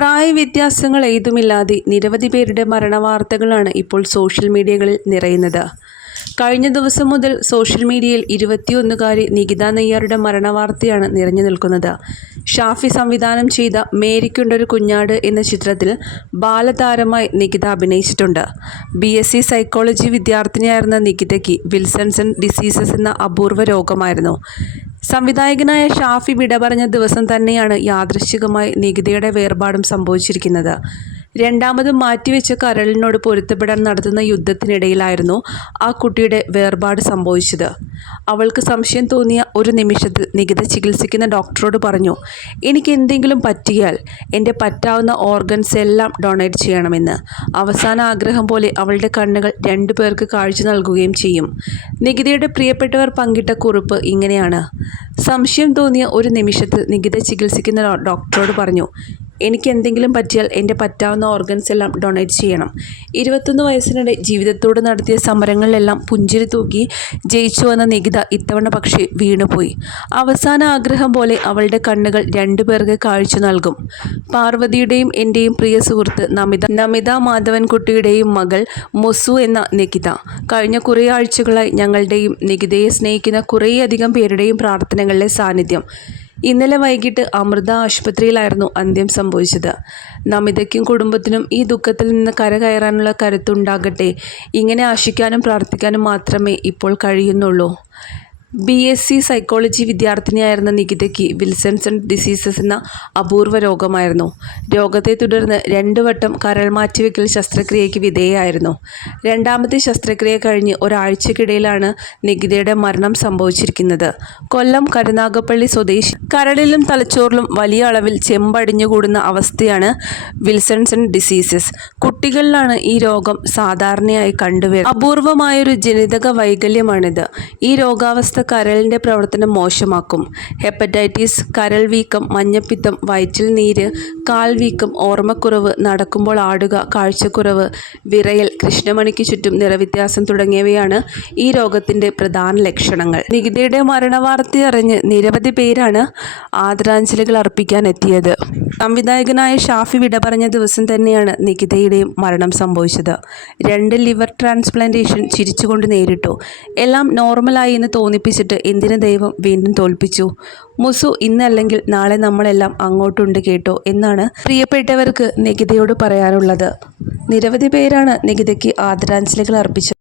പ്രായവ്യത്യാസങ്ങൾ ഏതുമില്ലാതെ നിരവധി പേരുടെ മരണവാർത്തകളാണ് ഇപ്പോൾ സോഷ്യൽ മീഡിയകളിൽ നിറയുന്നത്. കഴിഞ്ഞ ദിവസം മുതൽ സോഷ്യൽ മീഡിയയിൽ ഇരുപത്തിയൊന്നുകാരി നികിത നെയ്യാറുടെ മരണവാർത്തയാണ് നിറഞ്ഞു നിൽക്കുന്നത്. ഷാഫി സംവിധാനം ചെയ്ത മേരിക്കുണ്ടൊരു കുഞ്ഞാട് എന്ന ചിത്രത്തിൽ ബാലതാരമായി നികിത അഭിനയിച്ചിട്ടുണ്ട്. ബി എസ് സി സൈക്കോളജി വിദ്യാർത്ഥിനിയായിരുന്ന നികിതയ്ക്ക് വിൽസൺസൺ ഡിസീസസ് എന്ന അപൂർവ രോഗമായിരുന്നു. സംവിധായകനായ ഷാഫി വിട പറഞ്ഞ ദിവസം തന്നെയാണ് യാദൃശ്ചികമായി നികിതയുടെ വേർപാടും സംഭവിച്ചിരിക്കുന്നത്. രണ്ടാമതും മാറ്റിവെച്ച കരളിനോട് പൊരുത്തപ്പെടാൻ നടത്തുന്ന യുദ്ധത്തിനിടയിലായിരുന്നു ആ കുട്ടിയുടെ വേർപാട് സംഭവിച്ചത്. അവൾക്ക് സംശയം തോന്നിയ ഒരു നിമിഷത്തിൽ നികിത ചികിത്സിക്കുന്ന ഡോക്ടറോട് പറഞ്ഞു എനിക്ക് എന്തെങ്കിലും പറ്റിയാൽ എന്റെ പറ്റാവുന്ന ഓർഗൻസ് എല്ലാം ഡൊണേറ്റ് ചെയ്യണമെന്ന്. അവസാന ആഗ്രഹം പോലെ അവളുടെ കണ്ണുകൾ രണ്ടു പേർക്ക് കാഴ്ച നൽകുകയും ചെയ്യും. നികിതയുടെ പ്രിയപ്പെട്ടവർ പങ്കിട്ട കുറിപ്പ് ഇങ്ങനെയാണ് സംശയം തോന്നിയ ഒരു നിമിഷത്തിൽ നികിത ചികിത്സിക്കുന്ന ഡോക്ടറോട് പറഞ്ഞു എനിക്ക് എന്തെങ്കിലും പറ്റിയാൽ എന്റെ പറ്റാവുന്ന ഓർഗൻസ് എല്ലാം ഡൊണേറ്റ് ചെയ്യണം. ഇരുപത്തൊന്ന് വയസ്സിനിടെ ജീവിതത്തോട് നടത്തിയ സമരങ്ങളിലെല്ലാം പുഞ്ചിരി തൂക്കി ജയിച്ചു വന്ന നികിത ഇത്തവണ പക്ഷേ വീണുപോയി. അവസാന ആഗ്രഹം പോലെ അവളുടെ കണ്ണുകൾ രണ്ടുപേർക്ക് കാഴ്ച നൽകും. പാർവതിയുടെയും എന്റെയും പ്രിയ സുഹൃത്ത് നമിത നമിത മാധവൻകുട്ടിയുടെയും മകൾ മൊസു എന്ന നികിത. കഴിഞ്ഞ കുറേ ആഴ്ചകളായി ഞങ്ങളുടെയും നികിതയെ സ്നേഹിക്കുന്ന കുറേയധികം പേരുടെയും പ്രാർത്ഥനകളിലെ സാന്നിധ്യം. ഇന്നലെ വൈകിട്ട് അമൃത ആശുപത്രിയിലായിരുന്നു അന്ത്യം സംഭവിച്ചത്. നമിതയ്ക്കും കുടുംബത്തിനും ഈ ദുഃഖത്തിൽ നിന്ന് കരകയറാനുള്ള കരുത്തുണ്ടാകട്ടെ. ഇങ്ങനെ ആശിക്കാനും പ്രാർത്ഥിക്കാനും മാത്രമേ ഇപ്പോൾ കഴിയുന്നുള്ളൂ. ബി എസ് സി സൈക്കോളജി വിദ്യാർത്ഥിനിയായിരുന്ന നികിതയ്ക്ക് വിൽസൺസൺ ഡിസീസസ് എന്ന അപൂർവ രോഗമായിരുന്നു. രോഗത്തെ തുടർന്ന് രണ്ടു വട്ടം കരൾ മാറ്റിവെക്കൽ ശസ്ത്രക്രിയയ്ക്ക് വിധേയായിരുന്നു. രണ്ടാമത്തെ ശസ്ത്രക്രിയ കഴിഞ്ഞ് ഒരാഴ്ചക്കിടയിലാണ് നികിതയുടെ മരണം സംഭവിച്ചിരിക്കുന്നത്. കൊല്ലം കരുനാഗപ്പള്ളി സ്വദേശി കരളിലും തലച്ചോറിലും വലിയ അളവിൽ ചെമ്പടിഞ്ഞുകൂടുന്ന അവസ്ഥയാണ് വിൽസൺസൺ ഡിസീസസ് കുട്ടികളിലാണ് ഈ രോഗം സാധാരണയായി കണ്ടുവരുന്നത്. അപൂർവമായൊരു ജനിതക വൈകല്യമാണിത്. ഈ രോഗാവസ്ഥ കരളിന്റെ പ്രവർത്തനം മോശമാക്കും. ഹെപ്പറ്റൈറ്റിസ് കരൾ വീക്കം മഞ്ഞപ്പിത്തം വയറ്റിൽ നീര് കാൽ വീക്കം ഓർമ്മക്കുറവ് നടക്കുമ്പോൾ ആടുക കാഴ്ചക്കുറവ് വിറയൽ കൃഷ്ണമണിക്ക് ചുറ്റും നിറവ്യത്യാസം തുടങ്ങിയവയാണ് ഈ രോഗത്തിന്റെ പ്രധാന ലക്ഷണങ്ങൾ. നികിതയുടെ മരണവാർത്ത അറിഞ്ഞ് നിരവധി പേരാണ് ആദരാഞ്ജലികൾ അർപ്പിക്കാൻ എത്തിയത്. സംവിധായകനായ ഷാഫി വിട പറഞ്ഞ ദിവസം തന്നെയാണ് നികിതയുടെയും മരണം സംഭവിച്ചത്. രണ്ട് ലിവർ ട്രാൻസ്പ്ലാന്റേഷൻ ചിരിച്ചുകൊണ്ട് നേരിട്ടു. എല്ലാം നോർമലായി എന്ന് തോന്നിപ്പിച്ചിട്ട് എന്തിനു ദൈവം വീണ്ടും തോൽപ്പിച്ചു? മുസു ഇന്നല്ലെങ്കിൽ നാളെ നമ്മളെല്ലാം അങ്ങോട്ടുണ്ട് കേട്ടോ എന്നാണ് പ്രിയപ്പെട്ടവർക്ക് നികിതയോട് പറയാനുള്ളത്. നിരവധി പേരാണ് നികിതയ്ക്ക് ആദരാഞ്ജലികൾ അർപ്പിച്ചത്.